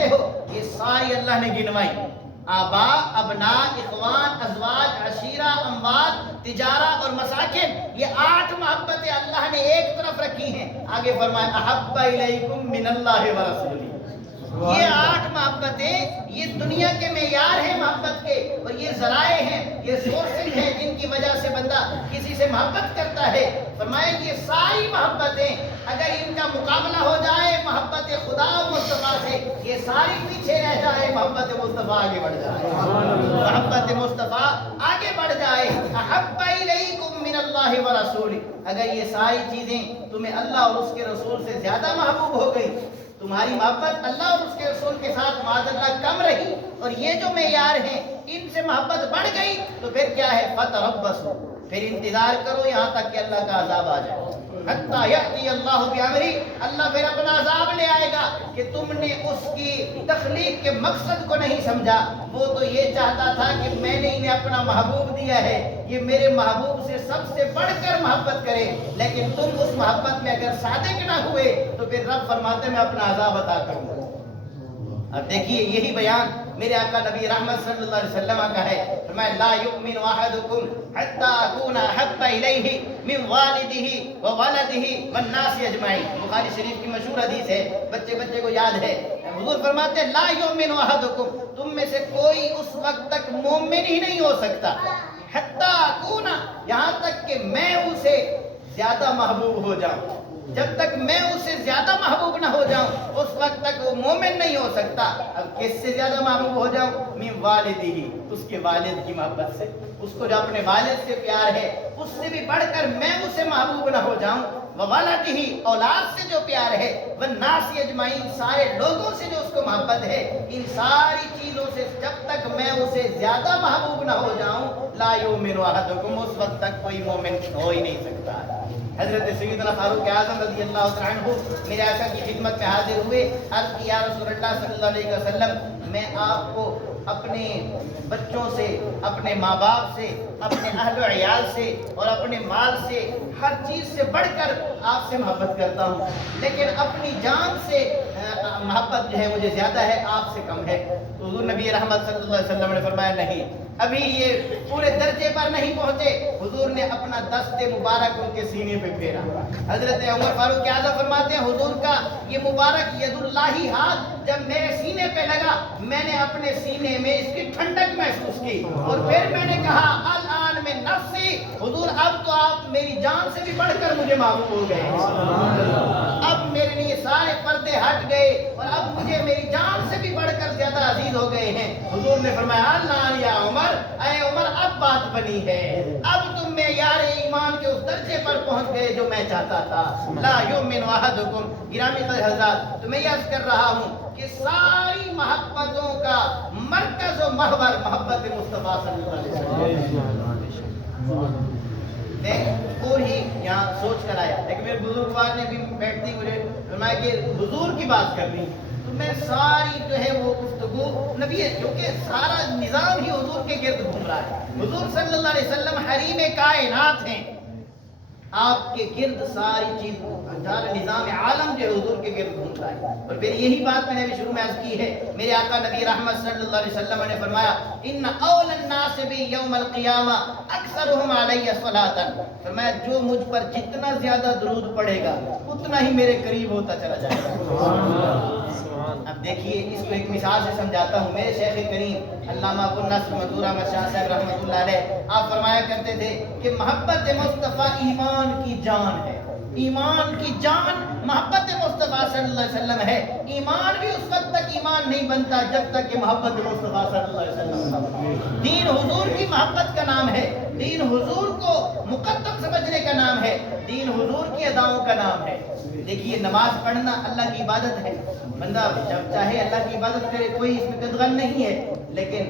کرتے ہو یہ ساری اللہ نے گنوائی. آبا، ابنا، اخوان، ازواج، عشیرہ، اموال، تجارہ اور مساکن، یہ 8 محبتیں اللہ نے ایک طرف رکھی ہیں. آگے فرمایا احب الیکم من اللہ ورسولہ. یہ 8 محبتیں یہ دنیا کے معیار ہیں محبت کے، اور یہ ذرائع ہیں، یہ سورسز ہیں جن کی وجہ سے بندہ کسی سے محبت کرتا ہے. فرمایا یہ ساری محبتیں اگر ان کا مقابلہ ہو جائے محبت خدا و مصطفیٰ سے، یہ ساری پیچھے رہ جائے، محبت مصطفیٰ آگے بڑھ جائے. محبت مصطفیٰ آگے بڑھ جائے. احب الیکم من اللہ ورسولہ. اگر یہ ساری چیزیں تمہیں اللہ اور اس کے رسول سے زیادہ محبوب ہو گئی، تمہاری محبت اللہ اور اس کے رسول کے ساتھ معاذ اللہ کم رہی، اور یہ جو معیار ہیں ان سے محبت بڑھ گئی، تو پھر کیا ہے؟ فتربصوا، پھر انتظار کرو یہاں تک کہ اللہ کا عذاب آ جائے. حتیٰ یأتی اللہ بأمرہ، اللہ پھر اپنا عذاب لے آئے گا کہ تم نے اس کی تخلیق کے مقصد کو نہیں سمجھا. وہ تو یہ چاہتا تھا کہ میں نے انہیں اپنا محبوب دیا ہے، یہ میرے محبوب سے سب سے بڑھ کر محبت کرے، لیکن تم اس محبت میں اگر صادق نہ ہوئے تو پھر رب فرماتے میں اپنا عذاب عطا کروں گا. اب دیکھیے یہی بیان میرے آقا نبی رحمت صلی اللہ علیہ وسلم کا ہے. فرمایا لا یؤمن احدکم حتی اکون احب الیہ من والدہ وولدہ والناس اجمعین. بخاری شریف کی مشہور حدیث ہے، بچے کو یاد ہے. حضور فرماتے ہیں لا یؤمن احدکم، تم میں سے کوئی اس وقت تک مومن ہی نہیں ہو سکتا حتی اکون، یہاں تک کہ میں اسے زیادہ محبوب ہو جاؤں. جب تک میں اسے زیادہ محبوب نہ ہو جاؤں اس وقت تک وہ مومن نہیں ہو سکتا. اب کس سے زیادہ محبوب ہو جاؤں؟ من والدہ، اس کے والد کی محبت سے. اس کو جو اپنے والد سے پیار ہے اس سے بھی بڑھ کر میں اسے محبوب نہ ہو جاؤں. وولدہ، اولاد سے جو پیار ہے. والناس اجمعین، سارے لوگوں سے جو اس کو محبت ہے. ان ساری چیزوں سے جب تک میں اسے زیادہ محبوب نہ ہو جاؤں لا یؤمن احدکم، اس وقت تک کوئی مومن ہو ہی نہیں سکتا. حضرت سیدنا فاروق اعظم رضی اللہ عنہ میرے آقا کی خدمت میں حاضر ہوئے. عرض کی یا رسول اللہ صلی اللہ علیہ وسلم، میں آپ کو اپنے بچوں سے، اپنے ماں باپ سے، اپنے اہل و عیال سے اور اپنے مال سے، ہر چیز سے بڑھ کر آپ سے محبت کرتا ہوں، لیکن اپنی جان سے محبت جو ہے مجھے زیادہ ہے، آپ سے کم ہے. تو حضور نبی رحمت صلی اللہ علیہ وسلم نے فرمایا نہیں، ابھی یہ پورے درجے پر نہیں پہنچے. حضور نے اپنا دست مبارک ان کے سینے پہ پھیرا. حضرت عمر فاروق اعظم فرماتے ہیں حضور کا یہ مبارک ید اللہ ہاتھ جب میرے سینے پہ لگا، میں نے اپنے سینے میں اس کی ٹھنڈک محسوس کی، اور پھر میں نے کہا الان میں نفسی، حضور اب تو آپ میری جان سے بھی بڑھ کر مجھے محبوب ہو گئے. اب میرے لیے سارے پردے ہٹ گئے اور اب مجھے میری جان سے بھی بڑھ کر زیادہ عزیز ہو گئے ہیں. حضور نے فرمایا الان یا عمر، اے عمر اب بات بنی ہے، اب تم معیار ایمان کے اس درجے پر پہنچ گئے جو میں چاہتا تھا. لا یؤمن احدکم. گرامی قدر حضرات، تو میں عرض کر رہا ہوں کہ ساری محبتوں کا مرکز و محور محبت مصطفیٰ صلی اللہ علیہ وسلم. میں پوری یہاں سوچ کر آیا، لیکن میرے بزرگوار نے بھی بیٹھتی مجھے فرمایا کہ حضور کی بات کرنی، تو میں ساری جو ہے وہ گفتگو نبی ہے، کیونکہ سارا نظام ہی حضور کے گرد گھوم رہا ہے. حضور صلی اللہ علیہ وسلم حریم کائنات ہیں، آپ کے گرد ساری چیز نظام عالم جو ہے حضور کے گرد گھوم رہا ہے. اور پھر یہی بات میں نے بھی شروع میں عرض کی ہے، میرے آقا نبی رحمت صلی اللہ علیہ وسلم نے فرمایا ان اول الناس بی یوم القیامہ اکثرهم علی صلاۃ. فرمایا جو مجھ پر جتنا زیادہ درود پڑھے گا اتنا ہی میرے قریب ہوتا چلا جائے گا. اب دیکھیے اس کو ایک مثال سے سمجھاتا ہوں. میرے شیخ کریم علامہ ابو النصر منظور احمد شاہ صاحب رحمۃ اللہ علیہ آپ فرمایا کرتے تھے کہ محبت مصطفیٰ ایمان کی جان ہے. ایمان کی جان محبت مصطفیٰ صلی اللہ علیہ وسلم ہے. ایمان بھی اس وقت تک ایمان نہیں بنتا جب تک کہ محبت مصطفیٰ صلی اللہ علیہ وسلم. دین حضور کی محبت کا نام ہے، دین حضور کو مقدم سمجھنے کا نام ہے، دین حضور کی اداؤں کا نام ہے. دیکھیے نماز پڑھنا اللہ کی عبادت ہے، بندہ جب چاہے اللہ کی عبادت کرے، کوئی اس میں قدغن نہیں ہے. لیکن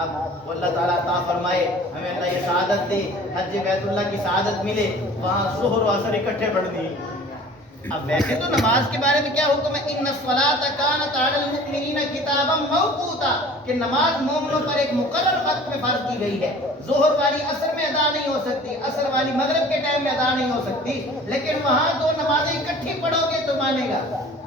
اب اللہ تعالیٰ عطا فرمائے ہمیں اللہ یہ سعادت دے، حج بیت اللہ کی سعادت ملے، وہاں ظہر و عصر اکٹھے پڑھنی. اب ویسے تو نماز کے بارے میں کیا حکم ہے؟ ان الصلاۃ کانت علی المؤمنین کتابا موقوتا، کہ نماز مومنوں پر ایک مقرر وقت میں فرض کی گئی ہے. ظہر والی عصر میں ادا نہیں ہو سکتی، عصر والی مغرب کے ٹائم میں ادا نہیں ہو سکتی، لیکن وہاں دو نمازیں اکٹھی پڑھو گے تو مانے گا.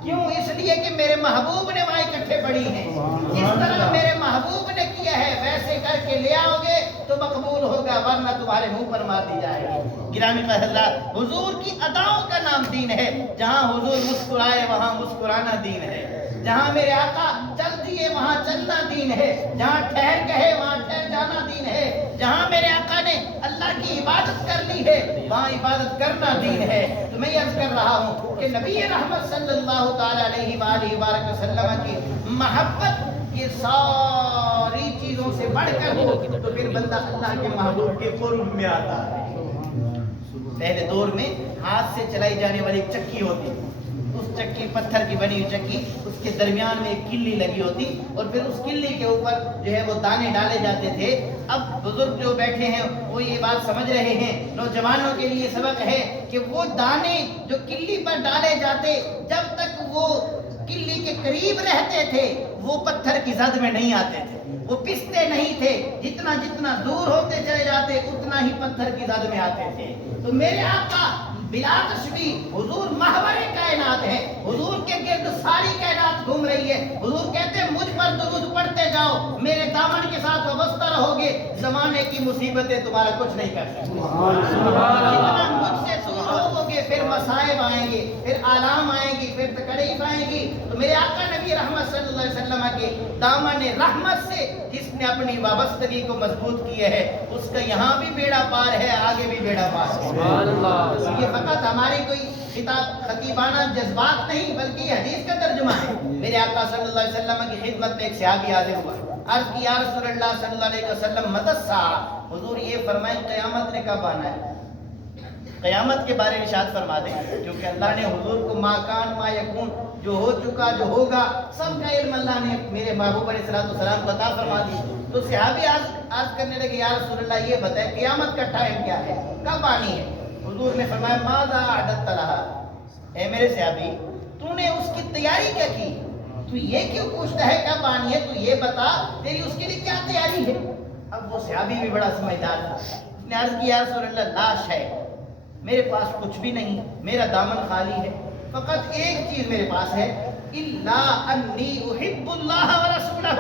کیوں؟ اس لیے کہ میرے محبوب نے وہاں اکٹھے پڑھی ہیں. جس طرح میرے محبوب نے کیا ہے ویسے کر کے لے آؤ گے تو مقبول ہوگا، ورنہ تمہارے منہ پر مار دی جائے گی. گرامی حضرات، حضور کی اداؤں کا نام دین ہے. جہاں حضور مسکرائے وہاں مسکرانا دین ہے. جہاں میرے آقا چل دیے وہاں چلنا دین ہے. جہاں ٹھہر گئے وہاں ٹھہر جانا دین ہے. جہاں میرے آقا نے اللہ کی عبادت کر لی ہے وہاں عبادت کرنا دین ہے. تو میں عرض کر رہا ہوں کہ نبی رحمت صلی اللہ تعالی علیہ وآلہ وبارک وسلم کی محبت یہ ساری چیزوں سے بڑھ کر ہو تو پھر بندہ اللہ کے محبوب کے قرب میں آتا ہے. پہلے دور میں ہاتھ سے چلائی جانے والی ایک چکی ہوتی، اس چکی پتھر کی بنی ہوئی چکی، اس کے درمیان میں ایک کلی لگی ہوتی اور پھر اس کلی کے اوپر جو ہے وہ دانے ڈالے جاتے تھے. اب بزرگ جو بیٹھے ہیں وہ یہ بات سمجھ رہے ہیں، نوجوانوں کے لیے سبق ہے کہ وہ دانے جو کلی پر ڈالے جاتے جب تک وہ کلی کے قریب رہتے تھے وہ پتھر کی زد میں نہیں آتے تھے، وہ پستے نہیں تھے. جتنا جتنا دور ہوتے چلے جاتے اتنا ہی پتھر کی زد میں آتے تھے. تو میرے آقا بلا تشبیہ حضور محور کائنات ہے. حضور کے گرد ساری کائنات گھوم رہی ہے. حضور کہتے ہیں مجھ پر درود پڑھتے جاؤ، میرے دامن کے ساتھ وابستہ رہو گے، زمانے کی مصیبتیں تمہارا کچھ نہیں کر سکتی. جتنا مجھ سے دور ہوو گے پھر مصائب آئیں گے، پھر آلام آئیں گی، پھر تکلیف آئیں گی. تو میرے آقا نبی رحمت صلی اللہ علیہ وسلم کے دامن رحمت سے جس نے اپنی وابستگی کو مضبوط کیا ہے اس کا یہاں بھی بیڑا پار ہے، آگے بھی بیڑا پار ہے. یہ فقط ہماری کوئی خطاب خطیبانہ جذبات نہیں بلکہ یہ حدیث کا ترجمہ ہے. میرے آقا صلی اللہ علیہ وسلم کی خدمت میں ایک صحابی حاضر ہوا، عرض کی یا رسول اللہ صلی اللہ علیہ وسلم متی الساعہ، حضور یہ فرمائیں قیامت نے کب آنا ہے؟ قیامت کے بارے میں ارشاد فرما دیں، کیونکہ اللہ نے حضور کو ما کان ما یکون، جو ہو چکا جو ہوگا سب کا علم اللہ نے میرے محبوب علیہ الصلوۃ والسلام کو عطا فرما دی. تو صحابی عرض کرنے لگے یا رسول اللہ یہ بتائیں قیامت کا ٹائم کیا ہے، کب آنی ہے؟ حضور نے فرمایا ماذا اعددت لها، اے میرے صحابی تو نے اس کی تیاری کیا کی؟ تو یہ کیوں پوچھتا ہے کب آنی ہے؟ تو یہ بتا تیری اس کے لیے کیا تیاری ہے. اب وہ صحابی بھی بڑا سمجھدار تھا، اس نے عرض کیا یا رسول اللہ لا شیء، میرے پاس کچھ بھی نہیں، میرا دامن خالی ہے، فقط ایک چیز میرے پاس ہے الا انی احب اللہ ورسولہ،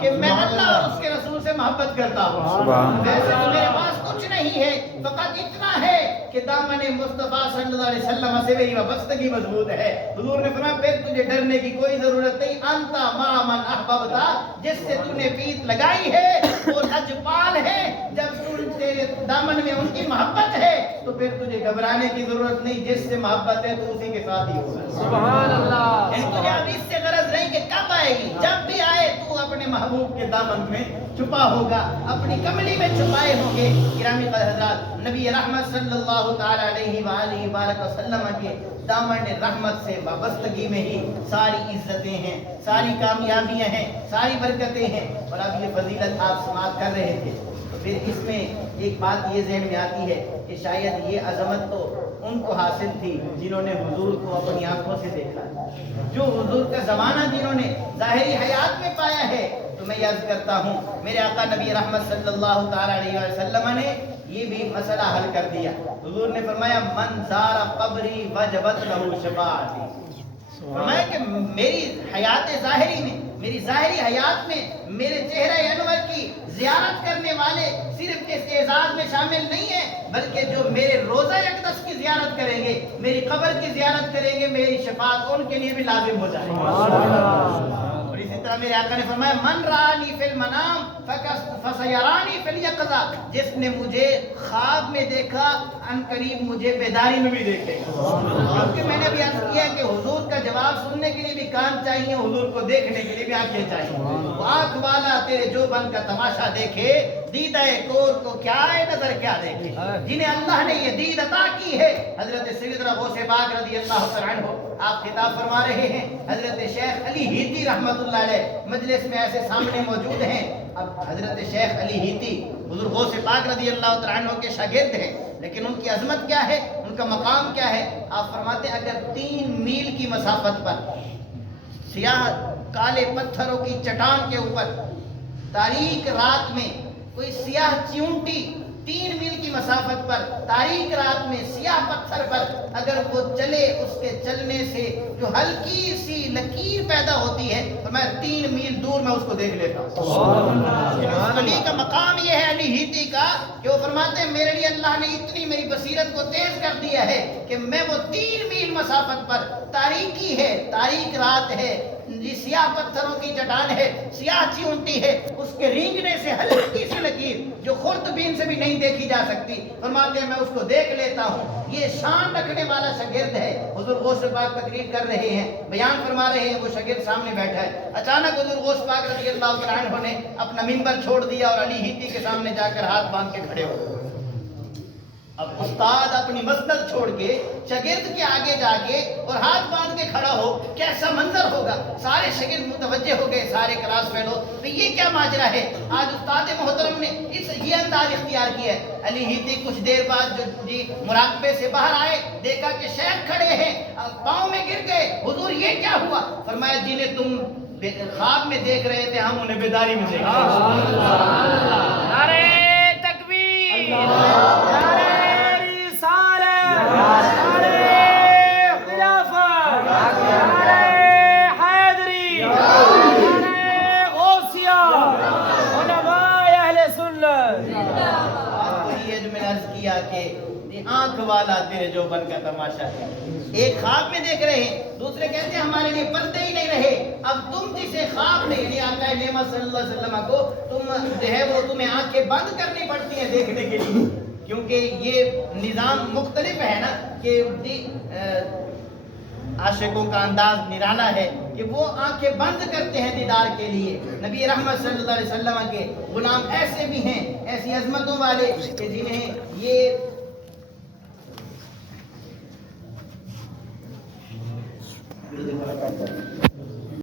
کہ میں اللہ اور اس کے رسول سے محبت کرتا ہوں. ویسے تو میرے پاس کچھ نہیں ہے، فقط اتنا ہے کہ دامن مصطفیٰ صلی اللہ علیہ وسلم سے میری وابستگی مضبوط ہے. حضور نے فرمایا پھر تجھے ڈرنے کی کوئی ضرورت نہیں، انت مع من احببتا، جس سے تو نے پیت لگائی ہے وہ لجپال ہے. جب تیرے دامن میں ان کی محبت ہے تو پھر تجھے گھبرانے کی ضرورت نہیں، جس سے محبت ہے تو اسی کے ساتھ ہی ہوگا. سبحان اللہ. تجھے اب اس سے غرض نہیں کہ کب آئے گی، جب بھی آئے تو اپنے محبوب کے دامن میں چھپا ہوگا، اپنی کملی میں چھپائے ہوں گے. گرامی حضرات، نبی رحمت صلی اللہ تعالی علیہ وآلہ وبارک وسلم کے دامن رحمت سے وابستگی میں ہی ساری عزتیں ہیں، ساری کامیابیاں ہیں، ساری برکتیں ہیں. اور اب یہ فضیلت آپ سماعت کر رہے تھے تو پھر اس میں ایک بات یہ ذہن میں آتی ہے کہ شاید یہ عظمت تو ان کو حاصل تھی جنہوں نے حضور کو اپنی آنکھوں سے دیکھا، جو حضور کا زمانہ جنہوں نے ظاہری حیات میں پایا ہے. تو میں یاد کرتا ہوں میرے آقا نبی رحمت صلی اللہ تعالی علیہ وسلم نے یہ بھی مسئلہ حل کر دیا. حضور نے فرمایا من زار قبری وجبت لہ شفاعتی، فرمایا کہ میری حیات ظاہری میں، میری ظاہری حیات میں میرے چہرہ انور کی زیارت کرنے والے صرف اس اعزاز میں شامل نہیں ہیں بلکہ جو میرے روزہ اقدس کی زیارت کریں گے، میری قبر کی زیارت کریں گے، میری شفاعت ان کے لیے بھی لازم ہو جائے گی. اور اسی طرح میرے آقا نے فرمایا من رانی فی المنام فسیرانی فی الیقظہ، جس نے مجھے خواب میں دیکھا ان قریب مجھے بیداری میں بھی دیکھے گا. کیونکہ میں نے بھی عرض کیا کہ حضور کا جواب سننے کے لیے بھی کان چاہیے، حضور کو دیکھنے کے لیے بھی آنکھیں چاہیے. آنکھ والا تیرے جو بن کا تماشا دیکھے، دیدہ کور کو کیا ہے نظر کیا دیکھے. جنہیں اللہ نے یہ دید عطا کی ہے، حضرت سیدنا غوث پاک رضی اللہ تعالی عنہ آپ خطاب فرما رہے ہیں. حضرت شیخ علی ہیتی رحمت اللہ علیہ مجلس میں ایسے سامنے موجود ہیں. اب حضرت شیخ علی ہیتی حضور غوث پاک رضی اللہ تعالی عنہ کے شاگرد ہیں، لیکن ان کی عظمت کیا ہے، ان کا مقام کیا ہے؟ آپ فرماتے ہیں اگر 3 میل کی مسافت پر سیاہ کالے پتھروں کی چٹان کے اوپر تاریک رات میں کوئی سیاہ چیونٹی 3 میل کی مسافت پر تاریک رات میں سیاہ پتھر پر اگر وہ چلے، اس کے چلنے سے جو ہلکی سی لکیر پیدا ہوتی ہے تو میں 3 میل دور میں اس کو دیکھ لیتا ہوں۔ علی کا مقام یہ ہے، علی ہیتی کا، کہ وہ فرماتے ہیں میرے لیے اللہ نے اتنی میری بصیرت کو تیز کر دیا ہے کہ میں وہ 3 میل مسافت پر، تاریکی ہے، تاریک رات ہے، جی سیاہ پتھروں کی چٹان ہے، سیاہ چونٹی ہے، اس کے رینگنے سے ہلکی سی لکیر جو خردبین سے بھی نہیں دیکھی جا سکتی، فرماتے ہیں میں اس کو دیکھ لیتا ہوں۔ یہ شان رکھنے والا شاگرد ہے۔ حضور غوث پاک تقریر کر رہے ہیں، بیان فرما رہے ہیں، وہ شاگرد سامنے بیٹھا ہے۔ اچانک حضور غوث پاک رضی اللہ تعالیٰ عنہ نے اپنا منبر چھوڑ دیا اور علی ہیتی کے سامنے جا کر ہاتھ باندھ کے کھڑے ہو گئے۔ اب استاد اپنی مسند چھوڑ کے شاگرد کے آگے جا کے اور ہاتھ باندھ کے کھڑا ہو، کیسا منظر ہوگا؟ سارے شاگرد متوجہ ہو گئے، سارے کلاس فیلو، تو یہ کیا ماجرا ہے؟ آج استاد محترم نے یہ انداز اختیار کیا ہے۔ علی ہیتی کچھ دیر بعد جو مراقبے سے باہر آئے، دیکھا کہ شیخ کھڑے ہیں، پاؤں میں گر گئے۔ حضور یہ کیا ہوا؟ فرمایا جنہیں تم خواب میں دیکھ رہے تھے ہم انہیں بیداری میں دیکھ رہے تھے۔ نعرہ تکبیر، نعرہ رسالت، نعرہ خلافت، نعرہ حیدری، نعرہ غوثیہ، علماء اہل سنت۔ آپ کو یہ جو میں نے عرض کیا کہ آنکھ والا تیرے جو بن کا تماشا ہے، ایک خواب میں دیکھ رہے ہیں، دوسرے کہتے ہیں ہمارے لیے پردے ہی نہیں رہے۔ اب تم جسے خواب میں، یعنی آقا نعمت صلی اللہ علیہ وسلم کو تم جو ہے وہ تمہیں آنکھیں بند کرنی پڑتی ہیں دیکھنے کے لیے، کیونکہ یہ نظام مختلف ہے نا، کہ عاشقوں کا انداز نرالا ہے کہ وہ آنکھیں بند کرتے ہیں دیدار کے لیے۔ نبی رحمت صلی اللہ علیہ وسلم کے غلام ایسے بھی ہیں، ایسی عظمتوں والے کہ جنہیں یہ